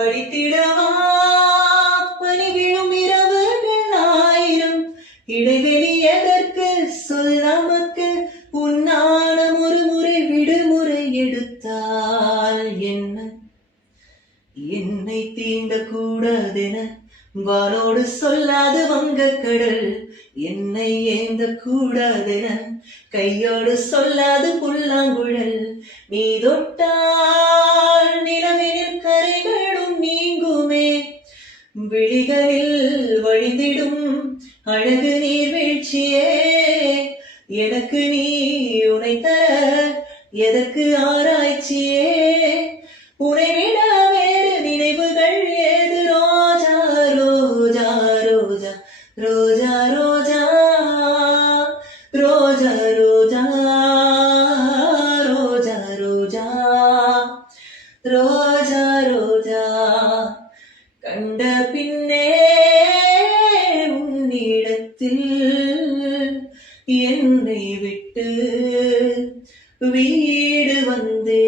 படித்திடவா பனி விழும் இரவுகள் ஆயிரம் இடைவெளி எதற்கு சொல் நமக்கு உன்னானம் ஒரு முறை விடுமுறை எடுத்தால் என்ன என்னை தீண்ட கூடாதென வானோடு சொல்லாது வங்கக்கடல் என்னை ஏந்த கூடாதென கையோடு சொல்லாது புல்லாங்குழல் நீ தொட்டால் நிலவினில் கரைகளும் நீங்குமே விழிகளில் வழிந்திடும் அழகு நீர்வீழ்ச்சியே எனக்கு நீ உனை தர எதற்கு ஆராய்ச்சியே உனை விட வேறு நினைவுகள் ஏது ரோஜா ரோஜா ரோஜா ரோஜா ரோஜா ரோஜா ரோஜா ரோஜா ரோஜா ரோஜா ரோஜா கண்ட பின்னே உன்னிடத்தில் என்னை விட்டு வீடு வந்தே